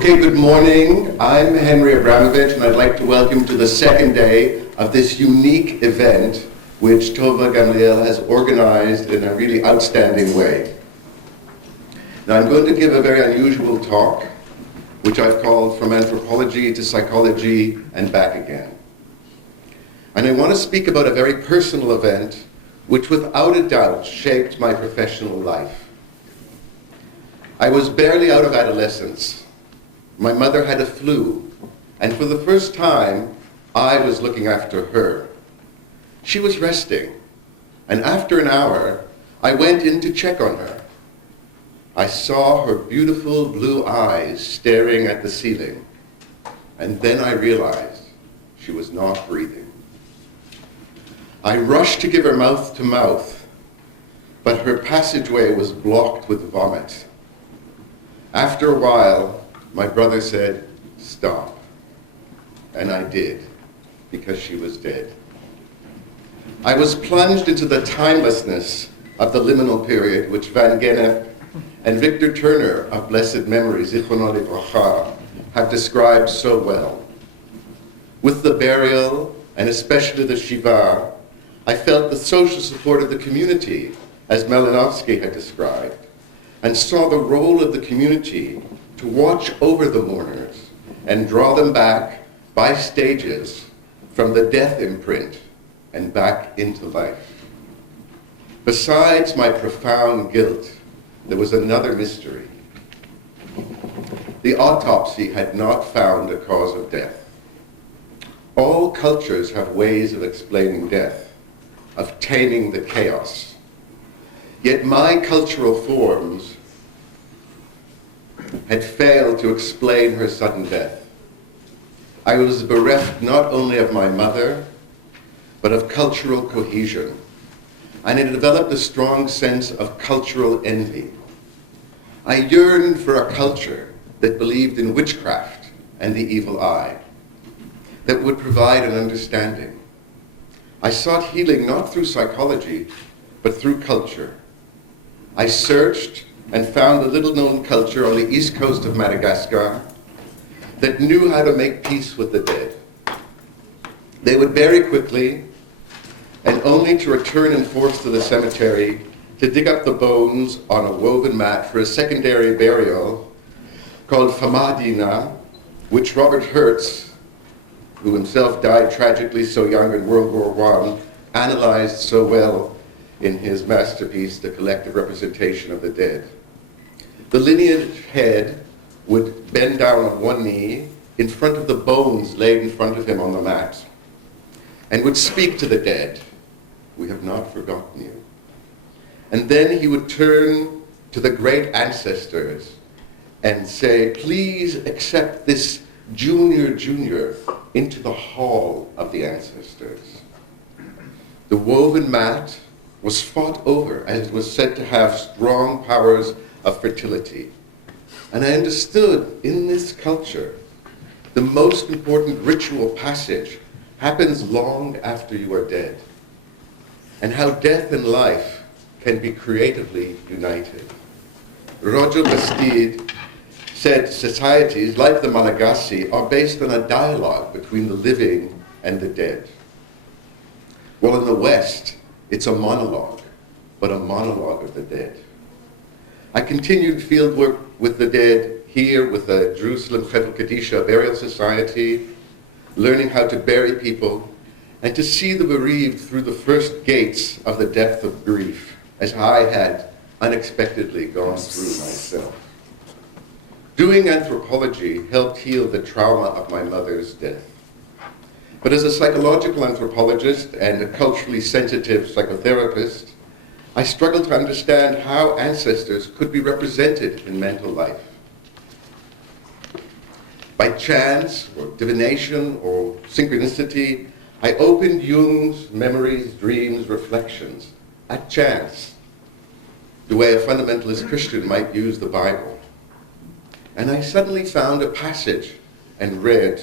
Okay, good morning. I'm Henry Abramovitch, and I'd like to welcome you to the second day of this unique event which Tova Gamliel has organized in a really outstanding way. Now, I'm going to give a very unusual talk, which I've called From Anthropology to Psychology and Back Again. And I want to speak about a very personal event which without a doubt shaped my professional life. I was barely out of adolescence. My mother had a flu, and for the first time, I was looking after her. She was resting, and after an hour, I went in to check on her. I saw her beautiful blue eyes staring at the ceiling, and then I realized she was not breathing. I rushed to give her mouth to mouth, but her passageway was blocked with vomit. After a while, my brother said, "Stop." And I did, because she was dead. I was plunged into the timelessness of the liminal period, which Van Gennep and Victor Turner of blessed memory, Zichrono Livracha, have described so well. With the burial, and especially the Shiva, I felt the social support of the community, as Malinowski had described, and saw the role of the community to watch over the mourners and draw them back by stages from the death imprint and back into life. Besides my profound guilt, there was another mystery. The autopsy had not found a cause of death. All cultures have ways of explaining death, of taming the chaos. Yet my cultural forms had failed to explain her sudden death. I was bereft not only of my mother, but of cultural cohesion, and it developed a strong sense of cultural envy. I yearned for a culture that believed in witchcraft and the evil eye, that would provide an understanding. I sought healing not through psychology, but through culture. I searched and found a little-known culture on the east coast of Madagascar that knew how to make peace with the dead. They would bury quickly, and only to return in force to the cemetery to dig up the bones on a woven mat for a secondary burial called Famadina, which Robert Hertz, who himself died tragically so young in World War I, analyzed so well in his masterpiece, The Collective Representation of the Dead. The lineage head would bend down on one knee in front of the bones laid in front of him on the mat and would speak to the dead, "We have not forgotten you." And then he would turn to the great ancestors and say, "Please accept this junior into the hall of the ancestors." The woven mat was fought over, as it was said to have strong powers of fertility. And I understood in this culture, the most important ritual passage happens long after you are dead, and how death and life can be creatively united. Roger Bastide said societies like the Malagasy are based on a dialogue between the living and the dead. Well, in the West, it's a monologue, but a monologue of the dead. I continued field work with the dead here with the Jerusalem Chevel Kadisha Burial Society, learning how to bury people and to see the bereaved through the first gates of the depth of grief, as I had unexpectedly gone through myself. Doing anthropology helped heal the trauma of my mother's death. But as a psychological anthropologist and a culturally sensitive psychotherapist, I struggled to understand how ancestors could be represented in mental life. By chance, or divination, or synchronicity, I opened Jung's memories, dreams, reflections, at chance, the way a fundamentalist Christian might use the Bible. And I suddenly found a passage and read,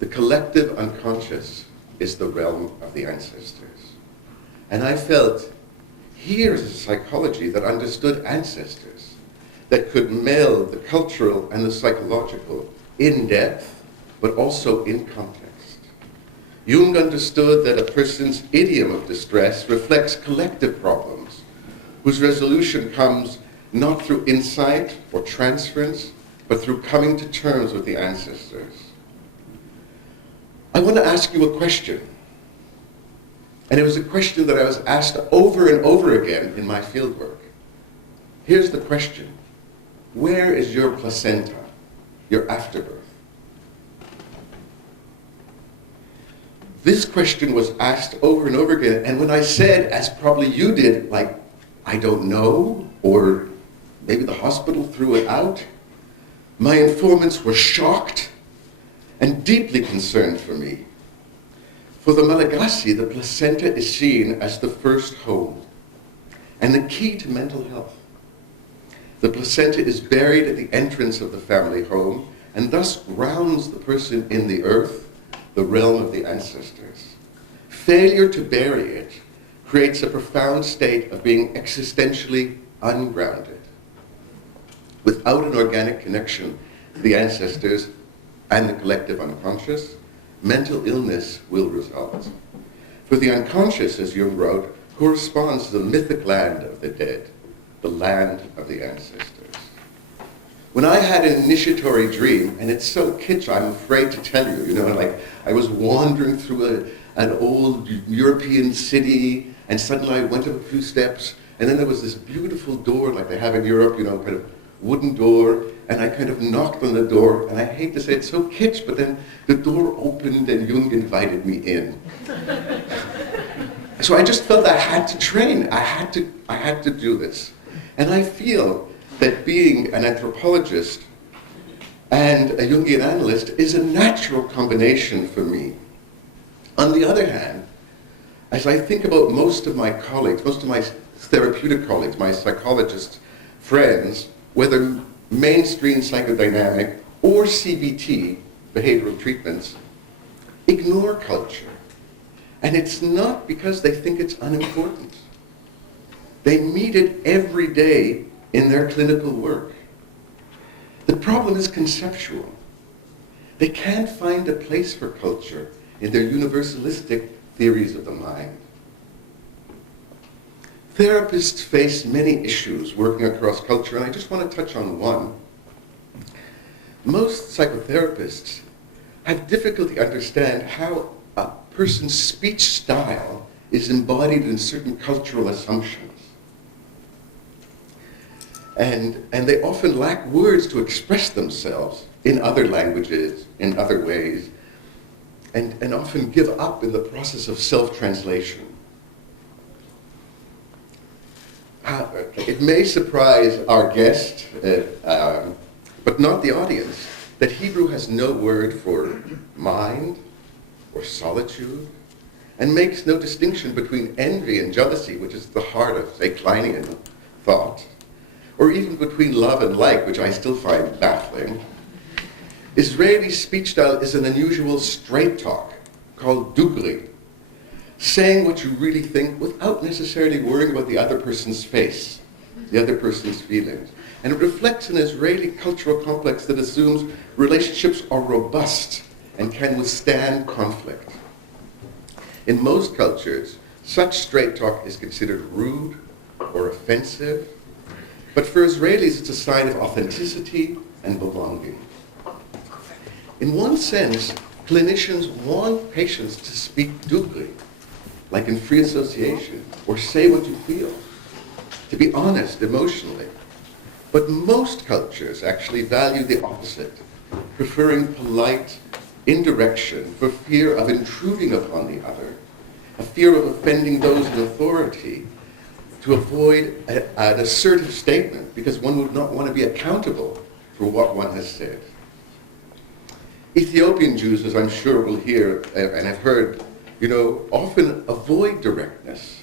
"The collective unconscious is the realm of the ancestors." And I felt, here is a psychology that understood ancestors, that could meld the cultural and the psychological in depth, but also in context. Jung understood that a person's idiom of distress reflects collective problems, whose resolution comes not through insight or transference, but through coming to terms with the ancestors. I want to ask you a question. And it was a question that I was asked over and over again in my fieldwork. Here's the question. Where is your placenta, your afterbirth? This question was asked over and over again, and when I said, as probably you did, like, I don't know, or maybe the hospital threw it out, my informants were shocked and deeply concerned for me. For the Malagasy, the placenta is seen as the first home and the key to mental health. The placenta is buried at the entrance of the family home and thus grounds the person in the earth, the realm of the ancestors. Failure to bury it creates a profound state of being existentially ungrounded. Without an organic connection to the ancestors and the collective unconscious, mental illness will result. For the unconscious, as Jung wrote, corresponds to the mythic land of the dead, the land of the ancestors. When I had an initiatory dream, and it's so kitsch, I'm afraid to tell you, like I was wandering through an old European city, and suddenly I went up a few steps, and then there was this beautiful door like they have in Europe, kind of wooden door, and I kind of knocked on the door, and I hate to say it's so kitsch, but then the door opened and Jung invited me in. So I just felt I had to train, I had to do this. And I feel that being an anthropologist and a Jungian analyst is a natural combination for me. On the other hand, as I think about most of my colleagues, most of my therapeutic colleagues, my psychologist friends, whether mainstream psychodynamic or CBT, behavioral treatments, ignore culture. And it's not because they think it's unimportant. They meet it every day in their clinical work. The problem is conceptual. They can't find a place for culture in their universalistic theories of the mind. Therapists face many issues working across culture, and I just want to touch on one. Most psychotherapists have difficulty understand how a person's speech style is embodied in certain cultural assumptions. And they often lack words to express themselves in other languages, in other ways, and often give up in the process of self-translation. It may surprise our guest, but not the audience, that Hebrew has no word for mind or solitude, and makes no distinction between envy and jealousy, which is the heart of, say, Kleinian thought, or even between love and like, which I still find baffling. Israeli speech style is an unusual straight talk called dugri, saying what you really think without necessarily worrying about the other person's face, the other person's feelings. And it reflects an Israeli cultural complex that assumes relationships are robust and can withstand conflict. In most cultures, such straight talk is considered rude or offensive, but for Israelis it's a sign of authenticity and belonging. In one sense, clinicians want patients to speak dugri, like in free association, or say what you feel, to be honest emotionally. But most cultures actually value the opposite, preferring polite indirection for fear of intruding upon the other, a fear of offending those in authority, to avoid an assertive statement, because one would not want to be accountable for what one has said. Ethiopian Jews, as I'm sure will hear and have heard, often avoid directness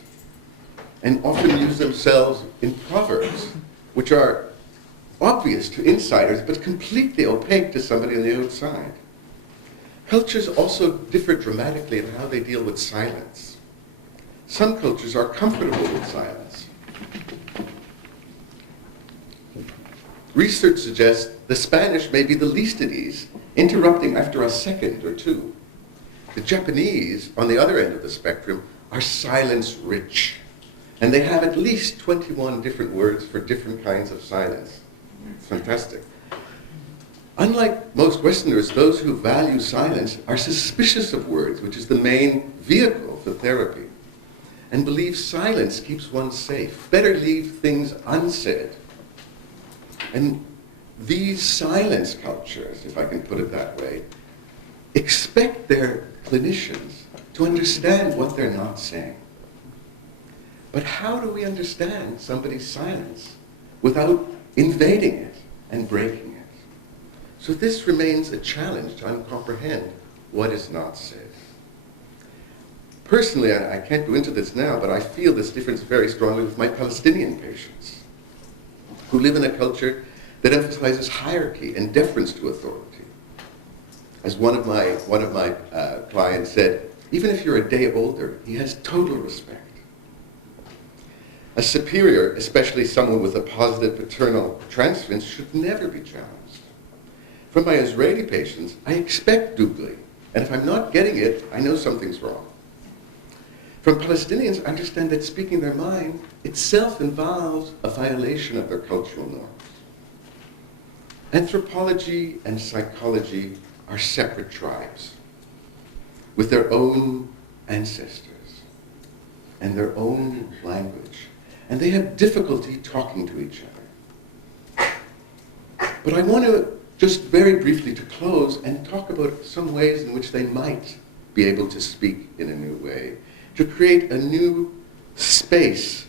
and often use themselves in proverbs, which are obvious to insiders, but completely opaque to somebody on the outside. Cultures also differ dramatically in how they deal with silence. Some cultures are comfortable with silence. Research suggests the Spanish may be the least at ease, interrupting after a second or two. The Japanese, on the other end of the spectrum, are silence-rich, and they have at least 21 different words for different kinds of silence. It's fantastic. Unlike most Westerners, those who value silence are suspicious of words, which is the main vehicle for therapy, and believe silence keeps one safe. Better leave things unsaid. And these silence cultures, if I can put it that way, expect their clinicians to understand what they're not saying. But how do we understand somebody's silence without invading it and breaking it? So this remains a challenge to comprehend what is not said. Personally, I can't go into this now, but I feel this difference very strongly with my Palestinian patients, who live in a culture that emphasizes hierarchy and deference to authority. As one of my clients said, even if you're a day older, he has total respect. A superior, especially someone with a positive paternal transference, should never be challenged. From my Israeli patients, I expect dugli, and if I'm not getting it, I know something's wrong. From Palestinians, I understand that speaking their mind itself involves a violation of their cultural norms. Anthropology and psychology are separate tribes with their own ancestors and their own language, and they have difficulty talking to each other. But I want to just very briefly to close and talk about some ways in which they might be able to speak in a new way, to create a new space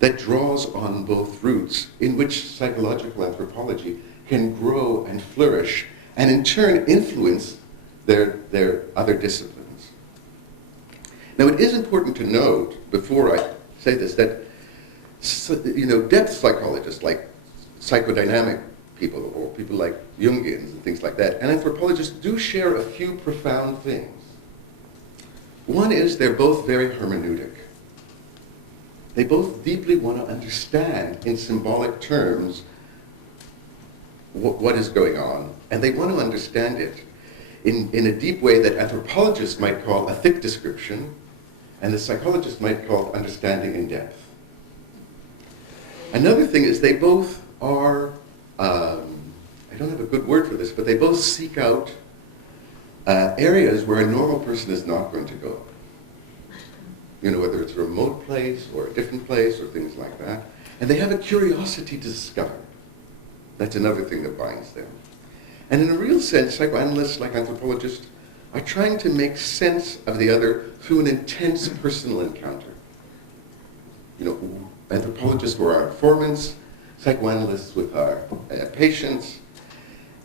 that draws on both roots, in which psychological anthropology can grow and flourish, and in turn influence their other disciplines. Now, it is important to note, before I say this, that depth psychologists like psychodynamic people, or people like Jungians and things like that, and anthropologists do share a few profound things. One is they're both very hermeneutic. They both deeply want to understand in symbolic terms what is going on, and they want to understand it in a deep way that anthropologists might call a thick description, and the psychologists might call understanding in depth. Another thing is they both are, I don't have a good word for this, but they both seek out areas where a normal person is not going to go. Whether it's a remote place or a different place or things like that. And they have a curiosity to discover. That's another thing that binds them. And in a real sense, psychoanalysts, like anthropologists, are trying to make sense of the other through an intense personal encounter. Anthropologists were our informants, psychoanalysts with our patients.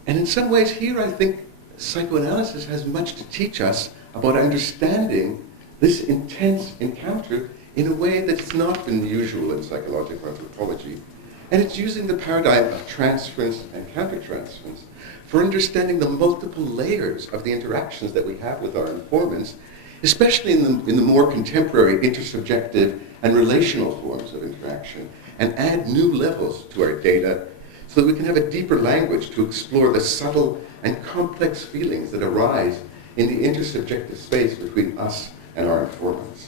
And in some ways here, I think psychoanalysis has much to teach us about understanding this intense encounter in a way that's not been usual in psychological anthropology. And it's using the paradigm of transference and countertransference for understanding the multiple layers of the interactions that we have with our informants, especially in the more contemporary intersubjective and relational forms of interaction, and add new levels to our data so that we can have a deeper language to explore the subtle and complex feelings that arise in the intersubjective space between us and our informants.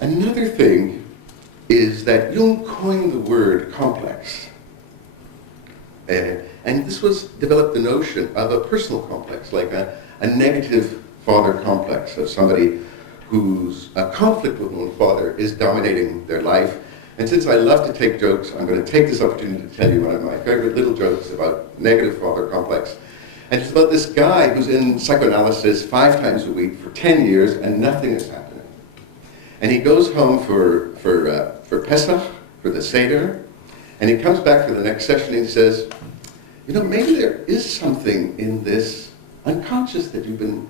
Another thing is that Jung coined the word complex. And this was developed the notion of a personal complex, like a negative father complex of somebody whose conflict with one father is dominating their life. And since I love to take jokes, I'm going to take this opportunity to tell you one of my favorite little jokes about negative father complex. And it's about this guy who's in psychoanalysis 5 times a week for 10 years and nothing is happening. And he goes home for Pesach, for the Seder, and he comes back for the next session and he says, maybe there is something in this unconscious that you've been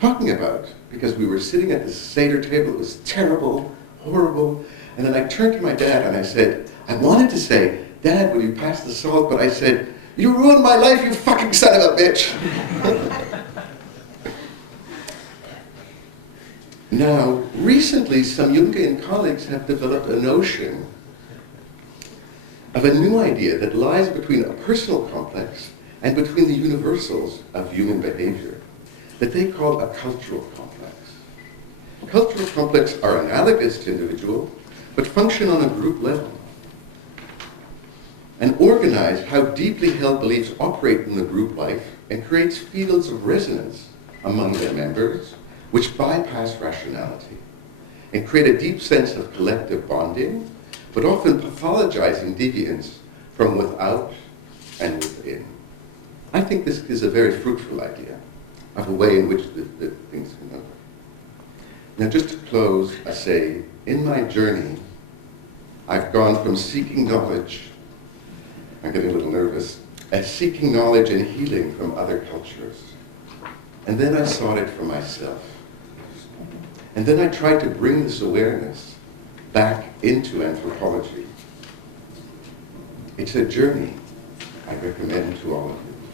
talking about, because we were sitting at the Seder table, it was terrible, horrible, and then I turned to my dad and I said, I wanted to say, Dad, will you pass the salt? But I said, you ruined my life, you fucking son of a bitch. Now, recently, some Jungian colleagues have developed a notion of of a new idea that lies between a personal complex and between the universals of human behavior, that they call a cultural complex. Cultural complexes are analogous to individual, but function on a group level, and organize how deeply held beliefs operate in the group life and creates fields of resonance among their members, which bypass rationality and create a deep sense of collective bonding, but often pathologizing deviance from without and within. I think this is a very fruitful idea of a way in which the things can happen. Now, just to close, I say, in my journey, I've gone from seeking knowledge, I'm getting a little nervous, as seeking knowledge and healing from other cultures. And then I sought it for myself. And then I tried to bring this awareness back into anthropology. It's a journey I recommend to all of you.